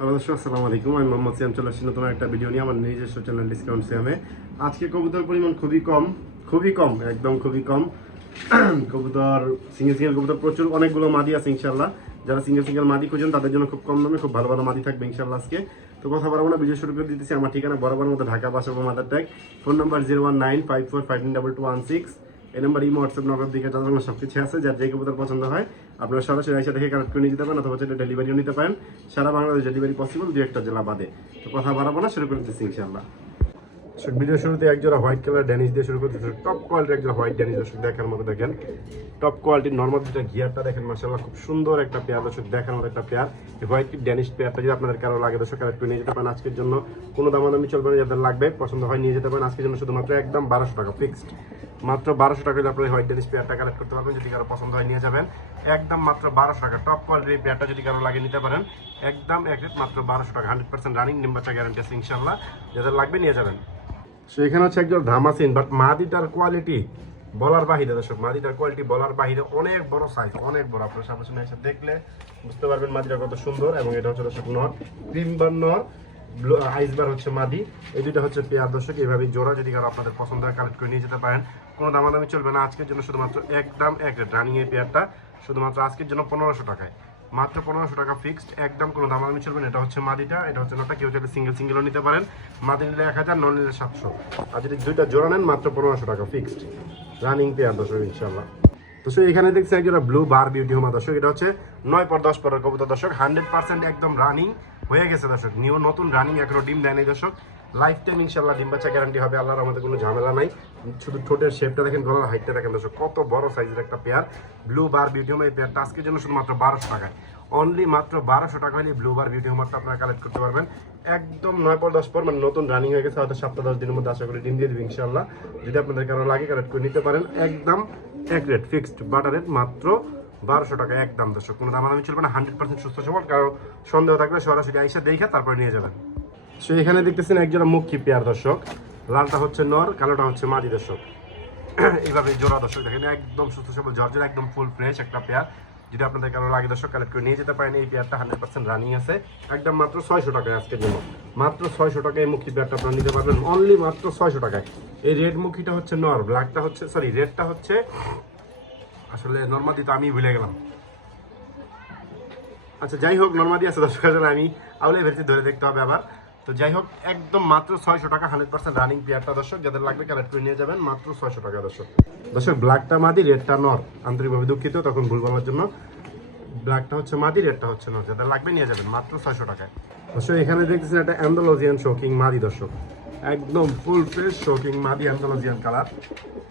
Hello দর্শক, আসসালামু আলাইকুম। আমি মোহাম্মদ সিয়াম চলে আসছি নতুন একটা ভিডিও নিয়ে আমার নিজস্ব চ্যানেল ডিসকাউন্ট সিয়ামে আজকে কবুতর পরিমাণ খুবই কম খুবই কম, একদম খুবই কম। কবুতর সিঙ্গেল সিঙ্গেল কবুতর প্রচুর, অনেকগুলো মাদি আছে ইনশাল্লাহ যারা সিঙ্গেল সিঙ্গেল মাদি খুঁজেন, তাদের জন্য খুব কম দামে খুব ভালো ভালো মাদি থাকবে ইনশাল্লাহ আজকে। তো কথা বলব না ভিডিও শুরু করে দিতেছি। আমার ঠিকানা বরাবর মতো Dhaka Basabo Madartek. Phone number zero one nine five four five double two one six এই নাম্বার ইমো, হোয়াটসঅ্যাপ, নগদ দিকে তাদের সব কিছু আছে, যার যে কবুতর পছন্দ হয়, আপনারা সরাসরি এসে দেখে কানেক্ট করে নিতে পারেন অথবা সেটা ডেলিভারিও নিতে পারেন। সারা বাংলাদেশ ডেলিভারি পসিবল দু একটা জেলা বাদে। তো কথা বাড়াবো না, শুরু করে দিচ্ছি ইনশাল্লাহ ভিডিও শুরুতে একজোড়া হোয়াইট কালার ড্যানিশ দিয়ে শুরু করতেছে। টপ কোয়ালিটির একজোড়া হোয়াইট ড্যানিশ দর্শক দেখার মতো দেখেন। টপ কোয়ালিটির নর্মাল যেটা গিয়ারটা দেখেন মাসাল্লাহ খুব সুন্দর একটা পেয়ার দর্শক দেখার মতো একটা পেয়ার হোয়াইট ড্যানিশ পেয়ারটা যদি আপনাদের কারও লাগে দর্শক কালেক্ট করে নিয়ে যেতে পারেন আজকের জন্য, কোনো দামাদামি চলবে না, যাদের লাগবে, পছন্দ হয় নিয়ে যেতে পারেন আজকের জন্য শুধুমাত্র একদম বারোশো টাকা ফিক্সড মাত্র বারোশো টাকা হলে আপনার হোয়াইট ড্যানিশ পেয়ারটা কালেক্ট করতে পারবেন, যদি কারও পছন্দ হয় নিয়ে যাবেন। একদম মাত্র বারোশো টাকা। টপ কোয়ালিটির এই পেয়ারটা যদি কারও লাগে নিতে পারেন, একদম এক মাত্র বারোশো টাকা। হান্ড্রেড পার্সেন্ট রানিং নিম্বাচা গ্যারান্টি আছে ইনশাল্লাহ যাদের লাগবে নিয়ে যাবেন। সো এখানে হচ্ছে একজন ধামাসিন বাট মাদিটার কোয়ালিটি বলার বাহিরে, দর্শক, মাদিটার কোয়ালিটি বলার বাহিরে অনেক বড় সাইজ অনেক বড়। আপনার সামনে এসে দেখলে বুঝতে পারবেন মাদিটা কত সুন্দর, এবং এটা হচ্ছে দর্শক নর ক্রিম বার নর আইসবার হচ্ছে মাদি। এই দুইটা হচ্ছে পেয়ার দর্শক এইভাবে জোড়া যদি কারও আপনাদের পছন্দ হয় কালেক্ট করে নিয়ে যেতে পারেন। কোনো দামাদামি চলবে না আজকের জন্য, শুধুমাত্র একদম এক রেট রানিং এই পেয়ারটা শুধুমাত্র আজকের জন্য পনেরোশো টাকায়। মাত্র পনেরোশো টাকা ফিক্সড একদম কোনো দামাদামি চলবে না। এটা হচ্ছে মাদিটা, এটা হচ্ছে নটা কেউ চাইলে সিঙ্গেল সিঙ্গেলও নিতে পারেন। মাদি নিলে এক হাজার, নন নিলে সাতশো। আর যদি দুইটা জোড়া নেন, মাত্র পনেরোশো টাকা ফিক্সড রানিং পেয়ার দর্শক ইনশাল্লাহ সে এখানে দেখছি একজন ব্লু বার বিউটি হোমা দর্শক, এটা হচ্ছে নয় পর দশ পরের কবুতর। দর্শক হান্ড্রেড পার্সেন্ট একদম রানিং হয়ে গেছে, দর্শক। নিউ, নতুন রানিং এখনও ডিম দেয় নাই দর্শক। লাইফ টাইম ইনশাল্লাহ ডিম বাচ্চা গ্যারান্টি হবে, আল্লাহর আমাদের কোনো ঝামেলা নাই। শুধু ঠোঁটের শেপটা দেখেন, গলার হাইটটা দেখেন দর্শক, কত বড় সাইজের একটা পেয়ার ব্লু বার বিউটি হোমা এই পেয়ারটা আজকের জন্য শুধুমাত্র বারোশো টাকায়। অনলি মাত্র বারোশো টাকা হলে ব্লু বার বিউটি হোমারটা আপনারা কালেক্ট করতে পারবেন। একদম নয় পর দশ পর মানে নতুন রানিং হয়ে গেছে, হয়তো সপ্তাহ দশ দিনের মধ্যে আশা করি ডিম দিয়ে দেবে ইনশাল্লাহ যদি আপনাদের কারও লাগে কালেক্ট করে নিতে পারেন, একদম এক রেট ফিক্সড বাটার রেট মাত্র বারোশো টাকা, একদম দর্শক। কোনো দাম আমি চলবে না হান্ড্রেড পার্সেন্ট সুস্থ সবল, কারও সন্দেহ থাকলে সরাসরি আইসা দেখে তারপরে নিয়ে যাবেন। সো এখানে দেখতেছেন একজোড়া মুখী পেয়ার দর্শক। লালটা হচ্ছে নর, কালোটা হচ্ছে মাদি দর্শক। এইভাবে জোড়া দর্শক দেখেন, একদম সুস্থ সবল জর্জের একদম ফুল ফ্রেশ একটা পেয়ার। যদি আপনাদের কারও লাগে দর্শক কালেক্ট করে নিয়ে যেতে পারেন, এই পেয়ারটা হান্ড্রেড পার্সেন্ট রানিং আছে। একদম মাত্র ছয়শো টাকায় আজকের জন্য। মাত্র ছয়শো টাকায় এই মুখী পেয়ারটা আপনারা নিতে পারবেন। অনলি মাত্র ছয়শো টাকায়। এই রেড মুখিটা হচ্ছে নর ব্ল্যাকটা হচ্ছে সরি রেডটা হচ্ছে, আসলে নর্মাদি তো আমি ভুলে গেলাম। আচ্ছা যাই হোক, নর্মাদি আছে দর্শক, আসলে আমি আউলে ভেরিতে ধরে দেখতে হবে আবার। তো যাই হোক, একদম মাত্র ছয়শো টাকা হান্ড্রেড পার্সেন্ট রানিং পেয়ারটা দর্শক, যাদের লাগবে কালেক্ট করে নিয়ে যাবেন, মাত্র ছয়শো টাকা দর্শক। দর্শক ব্ল্যাকটা মাদি রেডটা নর। আন্তরিকভাবে দুঃখিত, তখন ভুল বলার জন্য। ব্ল্যাকটা হচ্ছে মাদি রেডটা হচ্ছে নর। যাদের লাগবে নিয়ে যাবেন, মাত্র ছয়শো টাকায়। দর্শক, এখানে দেখতেছেন একটা অ্যান্ডোলজিয়ান শোকিং মাদি দর্শক। একদম ফুল ফ্রেশ শোকিং মাদি অ্যান্ডোলজিয়ান কালার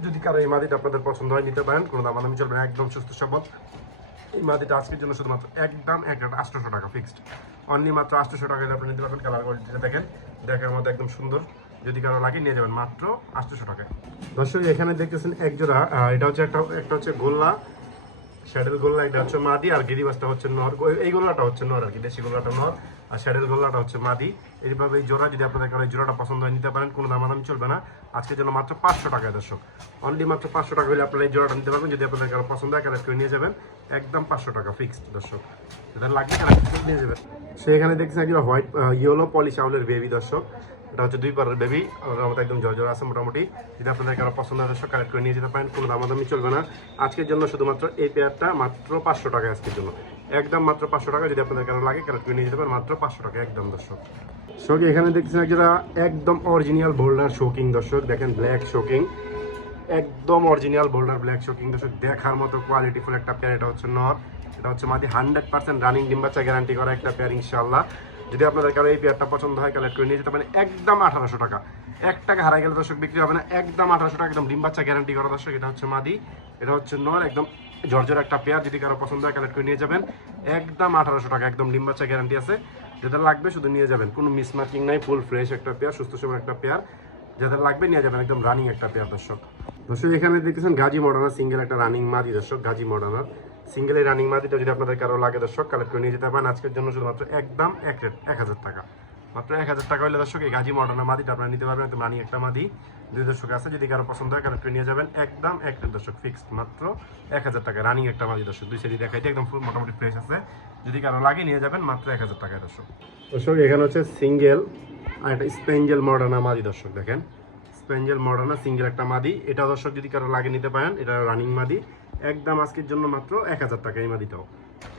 যদি কারও এই মাদিটা আপনাদের পছন্দ হয়, নিতে পারেন, কোনো দামাদামি চলবে একদম সুস্থ সবল। এই মাদিটা আজকের জন্য শুধুমাত্র একদম এক আটশোশো টাকা ফিক্সড অনলি মাত্র আটশোশো টাকা আপনি নিতে পারবেন কালার কোয়ালিটিটা দেখেন। দেখার মধ্যে একদম সুন্দর। যদি কারও লাগে নিয়ে যাবেন, মাত্র আটশোশো টাকায়। দর্শক, এখানে দেখতেছেন একজোড়া এটা হচ্ছে একটা একটা হচ্ছে গোল্লা শ্যাডেল গোল্লা একটা হচ্ছে মাদি, আর গিরিবাসটা হচ্ছে নর। এই গোল্লাটা হচ্ছে নর আর কি, দেশি গোল্লাটা নর। আর শ্যাডেল গোল্লাটা হচ্ছে মাদি। এইভাবে এই জোড়া যদি আপনাদের কারও এই জোড়াটা পছন্দ হয়, নিতে পারেন, কোনো দামাদামি চলবে না। আজকের জন্য মাত্র পাঁচশো টাকায় দর্শক। অনলি মাত্র পাঁচশো টাকা হলে আপনারা এই জোড়াটা নিতে পারবেন। যদি আপনাদের কারও পছন্দ হয়, কালেক্ট করে নিয়ে যাবেন। একদম পাঁচশো টাকা ফিক্সড দর্শক। যেটা লাগবে, কালেক্ট করে নিয়ে যাবেন। সেখানে দেখছেন একজন হোয়াইট ইয়েলো পলিশ আউলের বেবি দর্শক। এটা হচ্ছে দুই পারের বেবি মতো একদম জর্জর আছে মোটামুটি। যদি আপনাদের কারও পছন্দ হয়, দর্শক, কালেক্ট করে নিয়ে যেতে পারেন। কোনো দামাদামি চলবে না। আজকের জন্য শুধুমাত্র এই পেয়ারটা মাত্র পাঁচশো টাকা আজকের জন্য। একদম মাত্র পাঁচশো টাকা যদি আপনাদের কারও লাগে, করে নিয়ে যেতে পারেন, মাত্র পাঁচশো টাকা একদম দর্শক। শোক এখানে দেখছেন একজোড়া একদম অরিজিনাল বোল্ডার শোকিং দর্শক। দেখেন ব্ল্যাক শোকিং একদম অরিজিনাল বোল্ডার ব্ল্যাক শোকিং দর্শক। দেখার মতো কোয়ালিটিফুল একটা পেয়ার এটা হচ্ছে নর। এটা হচ্ছে মাদি হান্ড্রেড পার্সেন্ট রানিং ডিম্বাচা গ্যারান্টি করা একটা পেয়ার ইনশাল্লাহ যদি আপনাদের কারও এই পেয়ারটা পছন্দ হয় কালেক্ট করে নিয়ে যেতে পারেন। একদম আঠারোশো টাকা। এক টাকা হারাই গেলে দর্শক বিক্রি হবে না। একদম আঠারোশো টাকা একদম ডিম্বাচা গ্যারান্টি করা দর্শক। এটা হচ্ছে মাদি, এটা হচ্ছে নর। একদম জর্জর একটা পেয়ার যদি কারও পছন্দ হয় কালেক্ট করে নিয়ে যাবেন। একদম আঠারোশো টাকা, একদম ডিম্বাচা গ্যারান্টি আছে। যেটা লাগবে শুধু নিয়ে যাবেন। কোনো মিসমার্কিং নাই ফুল ফ্রেশ একটা পেয়ার সুস্থ সময় একটা পেয়ার যাদের লাগবে নিয়ে যাবেন, একদম রানিং একটা পেয়ার দর্শক। দর্শক, এখানে দেখতেছেন গাজী মডার্নার সিঙ্গেল একটা রানিং মাদি দর্শক, গাজী মডার্নার সিঙ্গেল এই রানিং মাদিটা যদি আপনাদের কারও লাগে দর্শক কালেক্ট করে নিয়ে যেতে পারেন। আজকের জন্য শুধুমাত্র একদম এক রেট এক হাজার টাকা। মাত্র এক হাজার টাকা হলে দর্শক, এই গাজী মডার্না মাদিটা আপনারা নিতে পারবেন একদম রানি একটা মাদি। দুই দর্শক আছে, যদি কারও পছন্দ হয় কালেক্ট করে নিয়ে যাবেন। একদম এক দর্শক ফিক্সড মাত্র এক হাজার টাকা। রানিং একটা মাদি দর্শক, দুই সাইডে দেখাইতে একদম ফুল মোটামুটি ফ্রেশ আছে। যদি কারও লাগে, নিয়ে যাবেন, মাত্র এক হাজার টাকায় দর্শক। দর্শক, এখানে হচ্ছে সিঙ্গেল আর একটা স্পেঞ্জেল মডার্না মাদি দর্শক, দেখেন। স্পেঞ্জেল মডার্না সিঙ্গেল একটা মাদি। এটা দর্শক, যদি কারও লাগে, নিতে পারেন, এটা রানিং মাদি। একদম আজকের জন্য মাত্র এক হাজার টাকা এই মাদিটাও।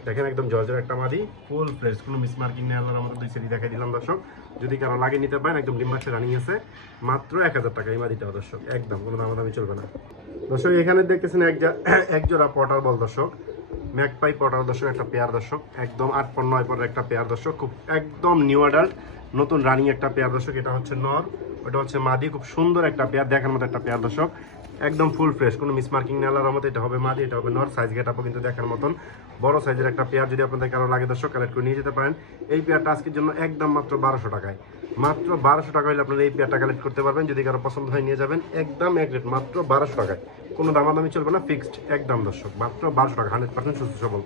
দেখেন একদম জর্জের একটা মাদি। ফুল ফ্রেশ কোনো মিস মার্কিং নেই, আল্লাহর আমাদের দুই সেটি দেখাই দিলাম দর্শক। যদি কারও লাগে নিতে পারেন, একদম ডিম্বাসে রানিং আছে। মাত্র এক হাজার টাকা এই মাদিটাও দর্শক, একদম কোনো দামাদামি চলবে না। দর্শক, এখানে দেখতেছেন এক জা- এক জোড়া পটার বল দর্শক। ম্যাকপাই পটার দর্শক, একটা পেয়ার দর্শক। একদম আট পর নয় পরের একটা পেয়ার দর্শক। খুব একদম নিউ অ্যাডাল্ট নতুন রানিং একটা পেয়ার দর্শক। এটা হচ্ছে নর, ওটা হচ্ছে মাদি। খুব সুন্দর একটা পেয়ার দেখার মতো একটা পেয়ার দর্শক। একদম ফুল ফ্রেশ কোনো মিস মার্কিং নেওয়ার মতো এটা হবে মাদি, এটা হবে নর সাইজ গেটাপও কিন্তু দেখার মতন। বড় সাইজের একটা পেয়ার যদি আপনাদের কারও লাগে, দর্শক কালেক্ট করে নিয়ে যেতে পারেন। এই পেয়ারটা আজকের জন্য একদম মাত্র বারোশো টাকায়। মাত্র বারোশো টাকা হলে আপনারা এই পেয়ারটা কালেক্ট করতে পারবেন। যদি কারও পছন্দ হয়, নিয়ে যাবেন। একদম এক রেট মাত্র বারোশো টাকায়। কোনো দামাদামি চলবে না ফিক্সড একদম দর্শক। মাত্র বারোশো টাকা হান্ড্রেড পার্সেন্ট সুস্থ সবল।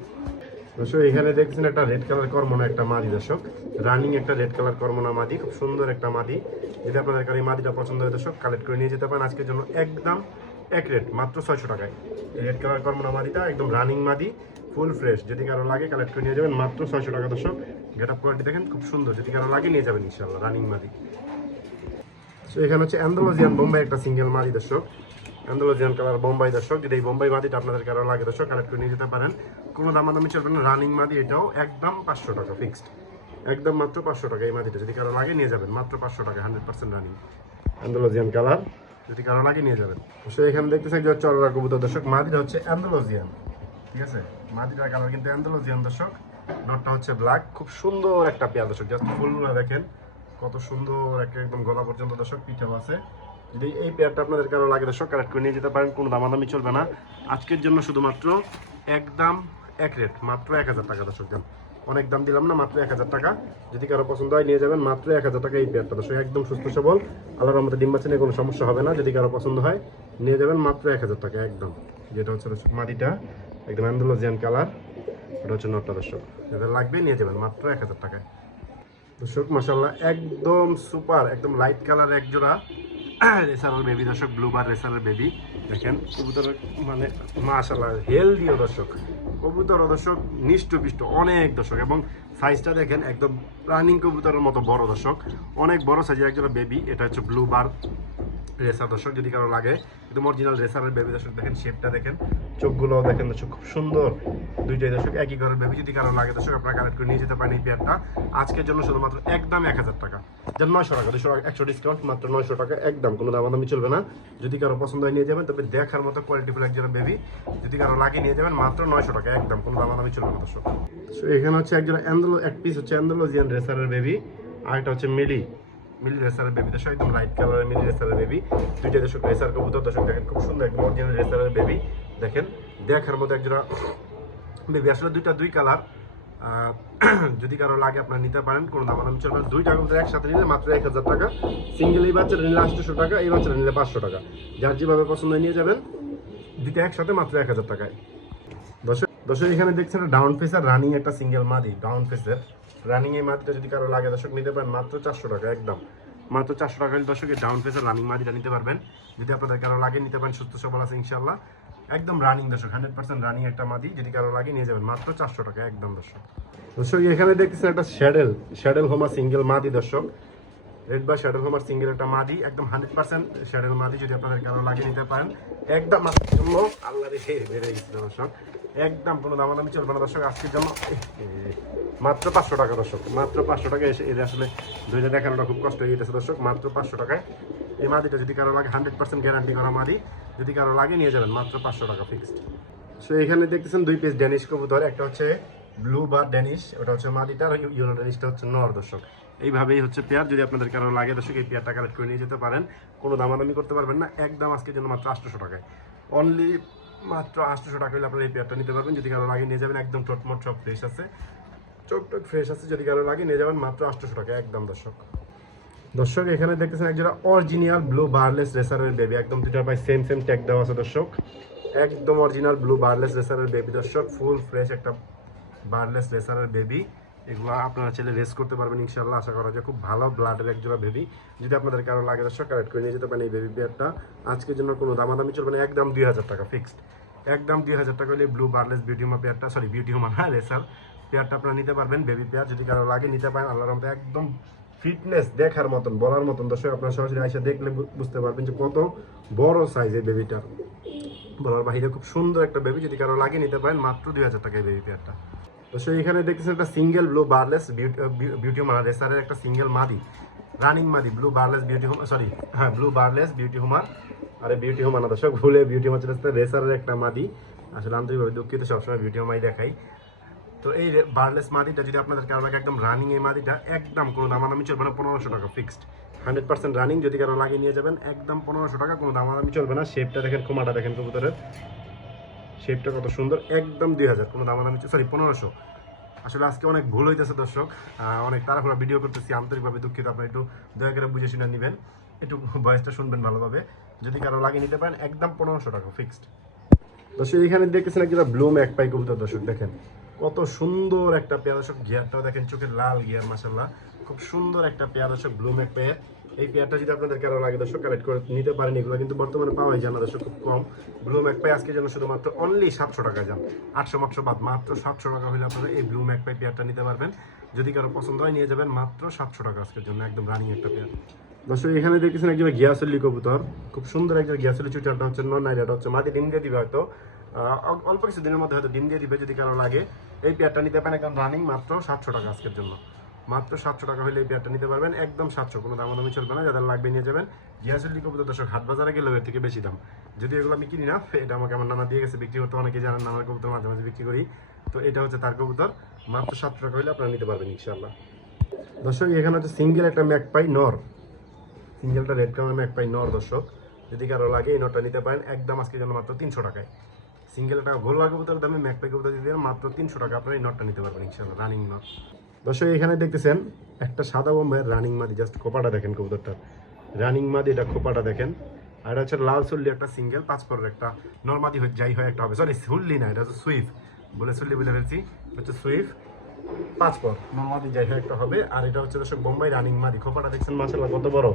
দর্শক এখানে দেখছেন একটা রেড কালার কর্মনা একটা মাদি, দর্শক। রানিং একটা রেড কালার কর্মনা মাদি, খুব সুন্দর একটা মাদি। যদি আপনাদের কারও এই মাদিটা পছন্দ হয়, দর্শক কালেক্ট করে নিয়ে যেতে পারেন। আজকের জন্য একদম এক রেট মাত্র ছয়শো টাকায়। রেড কালার কর্মনা মাদিটা, একদম রানিং মাদি ফুল ফ্রেশ যদি কারও লাগে কালেক্ট করে নিয়ে যাবেন, মাত্র ছয়শো টাকা, দর্শক। গেট আপ কোয়ালিটি দেখেন, খুব সুন্দর। যদি কারও লাগে, নিয়ে যাবেন ইনশাল্লাহ রানিং মাদি। সো এখানে হচ্ছে অ্যান্ডোলজিয়ান বোম্বাই একটা সিঙ্গেল মাদি, দর্শক। অ্যান্ডোলজিয়ান কালার বোম্বাই দর্শক। যদি এই বোম্বাই মাদিটা আপনাদের কারও লাগে, দর্শক কালেক্ট করে নিয়ে যেতে পারেন। কোনো দামাদামি চলবে না রানিং মাদি এটাও একদম পাঁচশো টাকা ফিক্সড একদম মাত্র পাঁচশো টাকা এই মাদিটা যদি কারও লাগে নিয়ে যাবেন মাত্র পাঁচশো টাকা hundred percent running Andalusian colour যদি কারও লাগে নিয়ে যাবেন। সো এখানে দেখতেছে যে চররা কবুতর দর্শক মাদিটা হচ্ছে অ্যান্ডোলজিয়ান ঠিক আছে? মাদিটার কালার কিন্তু অ্যান্ডোলজিয়ান দর্শক নটটা হচ্ছে ব্ল্যাক খুব সুন্দর একটা পেয়ার দর্শক জাস্ট ফুলগুলো দেখেন। কত সুন্দর একটা একদম গলা পর্যন্ত দর্শক পিঠাও আছে। যদি এই পেয়ারটা আপনাদের কারও লাগে দর্শক কালেক্ট করে নিয়ে যেতে পারেন কোনো দামাদামি চলবে না। আজকের জন্য শুধুমাত্র একদম এক রেট মাত্র এক হাজার টাকা দর্শক দাম অনেক দাম দিলাম না, মাত্র এক হাজার টাকা। যদি কারও পছন্দ হয়, নিয়ে যাবেন, মাত্র এক হাজার টাকা এই পেয়ারটা দর্শক। একদম সুস্থ সবল, আল্লাহর আমাদের ডিম বাচ্চা নিয়ে কোনো সমস্যা হবে না। যদি কারও পছন্দ হয়, নিয়ে যাবেন, মাত্র এক হাজার টাকা, একদম। যেটা হচ্ছে দর্শক, মাটিটা একদম অ্যান্ডোলজিয়ান কালার এটা হচ্ছে নটটা দর্শক। যাদের লাগবে, নিয়ে যাবেন, মাত্র এক হাজার টাকায়। দর্শক মাসাল্লাহ একদম সুপার একদম লাইট কালার এক জোড়া রেসারের বেবি দর্শক ব্লু বার রেসারের বেবি দেখেন, কবুতর মানে মাশাল্লাহ হেলদিও দর্শক। কবুতর দর্শক নিষ্ঠ পিষ্ট অনেক দর্শক। এবং সাইজটা দেখেন, একদম রানিং কবুতরের মতো বড় দর্শক। অনেক বড় সাইজের একজন বেবি এটা হচ্ছে ব্লু বার রেসার দর্শক যদি কারও লাগে, একদম অরিজিনাল রেসারের বেবি দর্শক দেখেন শেপটা দেখেন চোখগুলো দেখেন দর্শক, খুব সুন্দর। দুইটাই দর্শক একই ঘরের বেবি যদি কারও লাগে দর্শক, আপনারা কালেক্ট করে নিয়ে যেতে পারেন এই পেয়ারটা আজকের জন্য শুধুমাত্র একদম এক হাজার টাকা। যার নয়শো টাকা দুশো টাকা, একশো ডিসকাউন্ট মাত্র নয়শো টাকা, একদম কোনো দাম দামাদামি চলবে না। যদি কারও পছন্দ হয় নিয়ে যাবেন, তবে দেখার মতো কোয়ালিটি কোয়ালিটিফুল একজন বেবি যদি কারও লাগে নিয়ে যাবেন, মাত্র নয়শো টাকা, একদম কোনো দাম দামাদামি চলবে না দর্শক। এখানে হচ্ছে একজন অ্যান্ডোলো এক পিস হচ্ছে অ্যান্ডোলোজিয়ান রেসারের বেবি আর একটা হচ্ছে মিলি। মিলি রেসারের বেবি দর্শক একদম লাইট কালারের মিলি রেসারের বেবি, দুইটা দর্শক, রেসার কবুতর দর্শক দেখেন, খুব সুন্দর একদম অরিজিনাল রেসারের বেবি, দেখেন, দেখার মতো একজোড়া বেবি। আসলে দুইটা দুই কালার যদি কারও লাগে আপনারা নিতে পারেন, কোনো দাম দাম চলবে না। দুইটা কবুতর একসাথে নিলে মাত্র এক হাজার টাকা। সিঙ্গেল এই বাচ্চাটা নিলে আটশোশো টাকা, এই বাচ্চাটা নিলে পাঁচশো টাকা। যার যেভাবে পছন্দ নিয়ে যাবেন, দুইটা একসাথে মাত্র এক হাজার টাকায়। দর্শক, এখানে দেখছেন ডাউন ফেসের রানিং একটা সিঙ্গেল মাদি ডাউন ফেসের রানিং এই মাদিটা যদি কারও লাগে, দর্শক, নিতে পারেন মাত্র চারশো টাকা, একদম। মাত্র চারশো টাকা দর্শক ডাউন ফেসের রানিং মাদিটা নিতে পারবেন। যদি আপনাদের কারও লাগে, নিতে পারেন, সুস্থ সবল আছে ইনশাল্লাহ একদম রানিং দর্শক হান্ড্রেড পার্সেন্ট রানিং একটা মাদি, যদি কারও লাগে, নিয়ে যাবেন। মাত্র চারশো টাকা, একদম দর্শক। দর্শক, এখানে দেখতেছেন একটা শ্যাডেল শ্যাডেল হোমা সিঙ্গেল মাদি, দর্শক। রেড বা শ্যাডেল হোমার সিঙ্গেল একটা মাদি, একদম হান্ড্রেড পার্সেন্ট শ্যাডেল মাদি, যদি আপনাদের কারও লাগিয়ে নিতে পারেন। একদম জন্য আল্লাহ রে বেড়ে গেছে, দর্শক। একদম কোনো দামাদামি চলবে না, দর্শক, আজকের জন্য মাত্র পাঁচশো টাকা, দর্শক, মাত্র পাঁচশো টাকা এসে এটা আসলে দুইটা দেখানোটা খুব কষ্ট হয়ে গেছে, দর্শক, মাত্র পাঁচশো টাকায়। এই মাদিটা যদি কারও লাগে হান্ড্রেড পার্সেন্ট গ্যারান্টি করা মাদি, যদি কারও লাগে, নিয়ে যাবেন, মাত্র পাঁচশো টাকা ফিক্সড সো এখানে দেখতেছেন দুই পিস ড্যানিশ কবুতর, একটা হচ্ছে ব্লু বা ড্যানিশ ওটা হচ্ছে মাদিটা আর ইউনো ড্যানিশটা হচ্ছে নর, দর্শক। এইভাবেই হচ্ছে পেয়ার যদি আপনাদের কারও লাগে, দর্শক, এই পেয়ারটা কালেক্ট করে নিয়ে যেতে পারেন, কোনো দামাদামি করতে পারবেন না, একদম আজকের জন্য মাত্র আটশোশো টাকায়। অনলি মাত্র আটশোশো টাকা হলে আপনারা এই পেয়ারটা নিতে পারবেন। যদি কারও লাগে নিয়ে যাবেন, একদম টটমট সব ফ্রেশ আছে। চোখ ফ্রেশ আছে, যদি কারও লাগে নিয়ে যাবেন, মাত্র আটশোশো টাকা, একদম দর্শক। দর্শক, এখানে দেখতেছেন একজোড়া অরিজিনাল ব্লু বার্লেস রেসারের বেবি একদম দুটা পাই সেম সেম ট্যাগ দেওয়া আছে দর্শক। একদম অরিজিনাল ব্লু বার্লেস রেসারের বেবি দর্শক। ফুল ফ্রেশ একটা বার্লেস রেসারের বেবি এগুলো আপনারা চাইলে রেস করতে পারবেন ইনশাল্লাহ আশা করা যায়। খুব ভালো ব্লাডের একজোড়া বেবি যদি আপনাদের কারও লাগে, দর্শক কালেক্ট করে নিয়ে যেতে পারেন এই বেবি পেয়ারটা আজকের জন্য কোনো দামাদামি চলবে না, একদম দুই হাজার টাকা ফিক্সড একদম দুই হাজার টাকা হলে ব্লু বার্লেস বিউটি হুমা পেয়ারটা সরি বিউটি হুমা না রেসার পেয়ারটা আপনারা নিতে পারবেন বেবি পেয়ার যদি কারও লাগে, নিতে পারেন, আল্লাহর রহমতে একদম ফিটনেস দেখার মতন, বলার মতন। দর্শক, আপনারা সরাসরি এসে দেখলে বুঝতে পারবেন যে কত বড় সাইজ এই বেবিটা বলার বাহিরে খুব সুন্দর একটা বেবি যদি কারও লাগে, নিতে পারেন, মাত্র দুই হাজার টাকা এই বেবি পেয়ারটা দর্শক এখানে দেখতেছেন একটা সিঙ্গেল ব্লু বার্লেস বিউটি হোমা রেসারের একটা সিঙ্গেল মাদি রানিং মাদি blue barless beauty homer sorry হ্যাঁ ব্লু বার্লেস বিউটি হোমার আরে বিউটি হোমা না দর্শক, ভুলে বিউটি হোমা চলে রেসারের একটা মাদি। আসলে আন্তরিকভাবে দুঃখিত, সবসময় বিউটি হোমাই দেখাই। তো এই বার্লেস মাদিটা যদি আপনাদের কারও লাগে, একদম রানিং এই মাদিটা, একদম কোনো দামাদামি চলবে না, পনেরোশো টাকা ফিক্সড হান্ড্রেড পার্সেন্ট রানিং যদি কারও লাগিয়ে নিয়ে যাবেন, একদম পনেরোশো টাকা, কোনো দামাদামি চলবে না শেপটা দেখেন কোমাটা দেখেন, কবুতরের। শেপটা কত সুন্দর, একদম দুই হাজার, কোনো দামাদামি সরি পনেরোশো। আসলে আজকে অনেক ভুল হইতেছে দর্শক অনেক তাড়াহুড়া ভিডিও করতেছি, আন্তরিকভাবে দুঃখিত, আপনারা একটু দয়া করে বুঝে শুনে নেবেন। একটু ভয়েসটা শুনবেন ভালোভাবে, যদি কারও লাগিয়ে নিতে পারেন, একদম পনেরোশো টাকা ফিক্সড দর্শক এখানে দেখতেছেন একটা ব্লু ম্যাক পাই কবুতর, দর্শক, দেখেন। কত সুন্দর একটা পেয়ার গিয়ারটাও দেখেন, চোখের লাল গিয়ার মাসাল্লাহ খুব সুন্দর একটা পেয়ার দর্শক ব্লু ম্যাক পেয়ার এই পেয়ারটা যদি আপনাদের কারও লাগে দর্শক কালেক্ট করে নিতে পারেন, এগুলো কিন্তু বর্তমানে পাওয়াই যায় না দর্শক, খুব কম। ব্লু ম্যাক পাই আজকে যেন শুধুমাত্র অনলি সাতশো টাকা যান আটশো মাত্র বাদ, মাত্র সাতশো টাকা হলে আপনারা এই ব্লু ম্যাক পাই পেয়ারটা নিতে পারবেন। যদি কারও পছন্দ হয়, নিয়ে যাবেন মাত্র সাতশো টাকা আজকের জন্য, একদম রানিং একটা পেয়ার। দর্শক, এখানে দেখতেছেন একজন গিয়াসল্লি কবুতর। খুব সুন্দর একজন গিয়াসল্লি চুটারটা হচ্ছে নন নাইরাটা হচ্ছে মাটি ডিম দিয়ে দিবে হয়তো। অল্প কিছু দিনের মধ্যে হয়তো ডিম দিয়ে দিবে যদি কারও লাগে। এই পেয়ারটা নিতে পারেন, একদম রানিং মাত্র সাতশো টাকা আজকের জন্য। মাত্র সাতশো টাকা হলে এই পেয়ারটা নিতে পারবেন। একদম সাতশো, কোনো দামাদামি চলবে না, যাদের লাগবে নিয়ে যাবেন। গিয়াসল্লি কবুতর দর্শক, হাট বাজারে গেলেও এর থেকে বেশি দাম। যদি এগুলো আমি কিনি না, এটা আমাকে আমার নানা দিয়ে গেছে, বিক্রি করতে অনেকে জানেন নানার কবুতর মাঝে মাঝে বিক্রি করি। তো এটা হচ্ছে তার কবুতর। মাত্র সাতশো টাকা হলে আপনারা নিতে পারবেন ইনশাল্লাহ দর্শক, এখানে হচ্ছে সিঙ্গেল একটা ম্যাক পাই নর। সিঙ্গেলটা রেড কালার ম্যাক পাই নর, দর্শক। যদি কারও লাগে এই নটটা নিতে পারেন, একদম আজকের জন্য মাত্র তিনশো টাকায়। সিঙ্গেল সিঙ্গেলটা ঘোলা কবুতর দামে ম্যাক পাই কবুতর দিতে মাত্র তিনশো টাকা আপনারা এই নটটা নিতে পারবেন ইনশাল্লাহ রানিং নট দর্শক, এখানে দেখতেছেন একটা সাদা বোম্বাইয়ের রানিং মাদি জাস্ট খোপাটা দেখেন কবুতরটা রানিং মাদি, এটা খোপাটা দেখেন। আর এটা হচ্ছে লাল সুল্লি একটা সিঙ্গেল পাঁচ পরের একটা। নর্মাদি হয়ে যাই হয় একটা হবে। সরি সুল্লি না, এটা হচ্ছে সুইফ। বলে সুল্লি বলে ফেলছি। হচ্ছে সুইফ। পাঁচ পর। নর্মাদি যাই হয় একটা হবে। আর এটা হচ্ছে দর্শক বোম্বাই রানিং মাদি। খোপাটা দেখছেন মাসাল্লাহ কত বড়।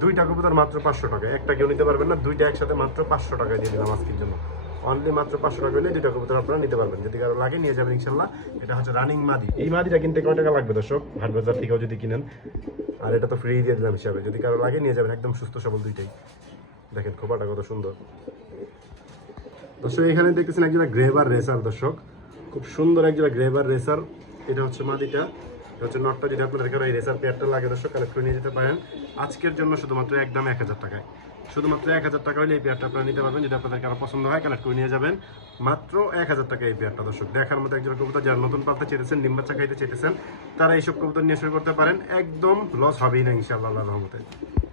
দুইটা কবুতর মাত্র পাঁচশো টাকা একটা কেউ নিতে পারবেন না, দুইটা একসাথে মাত্র পাঁচশো টাকা দিয়ে দিলাম আজকের জন্য। অনলি মাত্র পাঁচশো টাকা হলে দুইটা কবুতর আপনারা নিতে পারবেন। যদি কারও লাগে নিয়ে যাবেন ইনশাল্লাহ। এটা হচ্ছে রানিং মাদি। এই মাদিটা কিনতে কয় টাকা লাগবে দর্শক? হাট বাজার থেকেও যদি কিনেন। আর এটা তো ফ্রি দিয়ে দিলাম হিসাবে। যদি কারও লাগে নিয়ে যাবেন। একদম সুস্থ সবল দুইটাই। দেখেন খোপাটা কত সুন্দর। দর্শক এখানে দেখতেছেন একজন গ্রেভার রেসার দর্শক। খুব সুন্দর একজন গ্রেভার রেসার এটা হচ্ছে মাদিটা। হচ্ছে নটটা যদি আপনাদের এই রেসার পেয়ারটা লাগে দর্শক কালেক্ট করে নিয়ে যেতে পারেন। আজকের জন্য শুধুমাত্র একদম এক হাজার টাকায়। শুধুমাত্র এক হাজার টাকা হলে এই পেয়ারটা আপনারা নিতে পারবেন। যদি আপনাদের কারও পছন্দ হয় কালেক্ট করে নিয়ে যাবেন। মাত্র এক হাজার টাকা এই পেয়ারটা দর্শক। দেখার মতো একজন কবুতর, যারা নতুন পালতে চেয়েছেন ডিম বাচ্চা খাইতে চেয়েছেন তারা এইসব কবুতর নিয়ে শুরু করতে পারেন। একদম লস হবেই না, ইনশাআল্লাহ, আল্লাহর রহমতে।